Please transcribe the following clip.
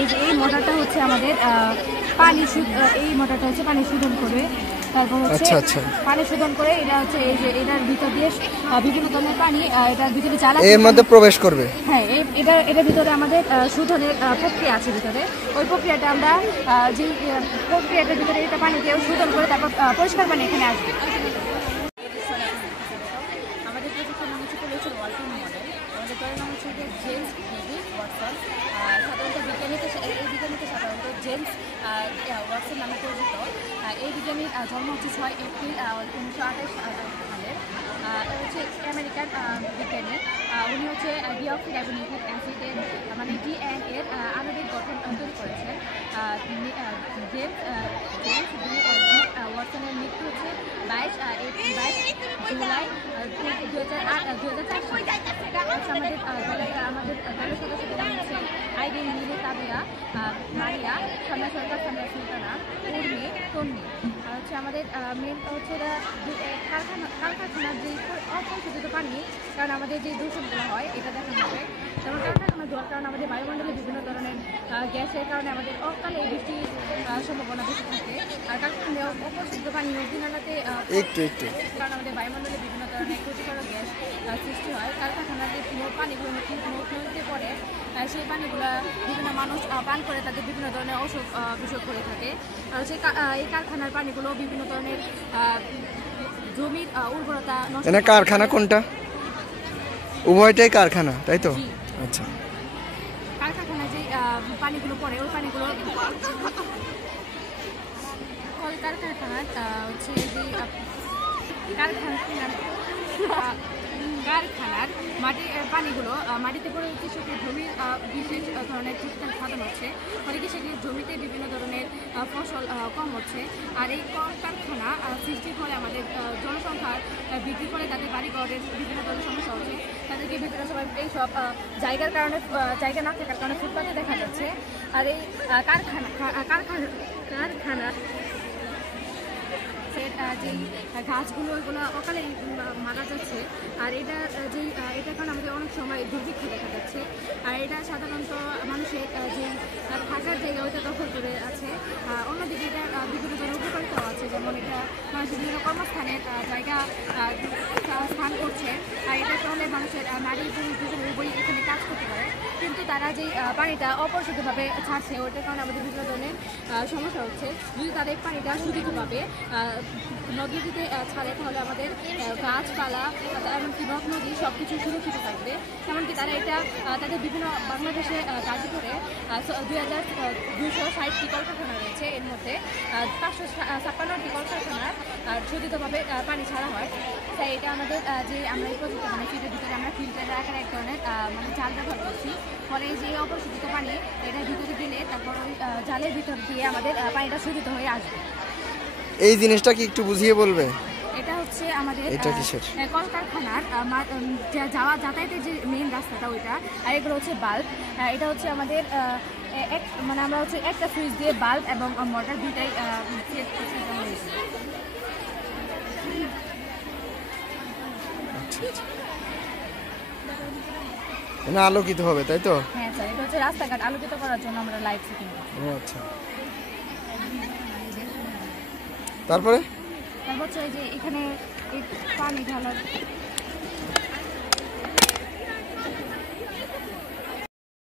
এই যে এই মোটরটা হচ্ছে আমাদের পানি এই মোটরটা হচ্ছে পানি শোধন করবে। তারপর হচ্ছে পানি শোধন করে এটা হচ্ছে এই যে এটার ভিতর দিয়ে বিভিন্ন ধরনের পানি এটার ভিতরে জ্বালা এর মধ্যে প্রবেশ করবে। হ্যাঁ, এটার ভিতরে আমাদের শোধনের প্রক্রিয়া আছে ভিতরে। ওই প্রক্রিয়াটা আমরা যে প্রক্রিয়াটার ভিতরে এটা পানিকে শোধন করে তারপর পরিষ্কার পানি এখানে আসবে। আমাদের প্রজেক্টের নাম হচ্ছে পলিউশন ওয়ালটন মডেল। আমাদের দলের নাম হচ্ছে জেমস ডেভিড ওয়াটসন। সাধারণত এই বিজ্ঞানীকে সাধারণত জেমস ওয়াটসন নামে পরিচিত। এই বিজ্ঞানীর জন্ম হচ্ছে 6 এপ্রিল 1928 সালের। হচ্ছে আমেরিকান বিজ্ঞানী। উনি হচ্ছে ডিঅক্সিরাইবোনিউক্লিক অ্যাসিডের মানে ডিএনএর আণবিক গঠন তৈরি করেছেন। জেমস ওয়াটসনের মৃত্যু হচ্ছে 22 জুলাই 2004 সালে। আমাদের দলের সদস্যদের নাম হচ্ছে আইরিন মিলি তাবিয়া, মারিয়া, সামিয়া সরকার, সামিয়া সুলতানা, উর্মি, তন্নি। হচ্ছে আমাদের মেন হচ্ছে কারখানার যে অপরিশোধিত পানি, কারণ আমাদের যে দূষণগুলো হয় এটা দেখানো হবে। যেমন কারখানার ধোঁয়ার কারণে আমাদের বায়ুমণ্ডলে বিভিন্ন ধরনের গ্যাসের কারণে আমাদের অকালে বৃষ্টির সম্ভাবনা বেশি থাকে। আর কারখানায় অপরিশোধিত পানি নদী নালাতে কারণ আমাদের বায়ুমণ্ডলে বিভিন্ন ধরনের ক্ষতিকারক গ্যাস সৃষ্টি হয়। কারখানার যে পানিগুলো নদীতে পড়ে সেই পানিগুলো বিভিন্ন মানুষ পান করে তাদের বিভিন্ন ধরনের অসুখ বিসুখ করে থাকে। সেই এই কারখানার পানিগুলো বিভিন্ন ধরনের জমির উর্বরতা নষ্ট। কারখানা কোনটা? উভয়টাই কারখানা, তাই তো? আচ্ছা। কারখানায় যে পানিগুলো পড়ে ওই পানিগুলো কলকারখানার হচ্ছে যে কারখানার পানিগুলো মাটিতে পড়ে হচ্ছে সেটি জমির বিশেষ ধরনের ক্ষতিকারক সাধন হচ্ছে। ফলে কি সেটি জমিতে বিভিন্ন ধরনের ফসল কম হচ্ছে। আর এই কলকারখানা সৃষ্টির ফলে আমাদের জনসংখ্যার বৃদ্ধি করে তাদের বাড়িঘরের বিভিন্ন ধরনের সমস্যা হচ্ছে। তাদেরকে বিভিন্ন সময় এইসব জায়গা না থাকার কারণে ফুটপাতে দেখা যাচ্ছে। আর এই কারখানা যেই গাছগুলো ওইগুলো অকালে মারা যাচ্ছে। আর এটার কারণে আমাদের অনেক সময় দুর্ভিক্ষ দেখা যাচ্ছে। আর এটা সাধারণত মানুষের যে থাকার জায়গা ওইটা দখল করে আছে। অন্যদিকে এটা বিভিন্ন ধরনের উপকারিতাও আছে, যেমন এটা মানুষের বিভিন্ন কর্মস্থানের জায়গা স্থান করছে। আর এটা হলে মানুষের নারী পুরুষ উভয়ই এখানে কাজ করতে পারে। কিন্তু তারা যেই পানিটা অপরিশোধিতভাবে ছাড়ছে ওইটার কারণে আমাদের বিভিন্ন ধরনের সমস্যা হচ্ছে। যদি তাদের পানিটা শুদ্ধভাবে নদীতে ছাড়ে তাহলে আমাদের গাছপালা এমনকি নদ নদী সব কিছু সুরক্ষিত থাকবে। এমনকি তারা এটা তাদের বিভিন্ন বাংলাদেশে গাজীপুরে 2260টি কলকারখানা রয়েছে। এর মধ্যে 556টি কলকারখানার শোধিতভাবে পানি ছাড়া হয়। তাই এটা আমাদের যে আমরা এই প্রযুক্তি মানে ফিল্টের ভিতরে আমরা ফিল্টারের আকারে এক ধরনের মানে জাল ব্যবহার করছি। ফলে যে অপরিশোধিত পানি এটার ভিতরে দিলে তারপর ওই জালের ভিতর দিয়ে আমাদের পানিটা শোধিত হয়ে আসবে। এই জিনিসটা কি একটু বুঝিয়ে বলবে? এটা হচ্ছে আমাদের কলকারখানার যাতায়াতের যে মেইন রাস্তাটা ওইটা। আর এগুলো হচ্ছে বাল্ব। এটা হচ্ছে আমাদের মানে আমরা হচ্ছে একটা সুইচ দিয়ে বাল্ব এবং মোটর দুইটাই সেট করতে হয়েছে। আলোকিত হবে, তাই তো? হ্যাঁ স্যার, এটা হচ্ছে রাস্তাঘাট আলোকিত করার জন্য আমরা লাইট সেটিং করি। আচ্ছা। তারপরে হচ্ছে যে এখানে পানি ঢালার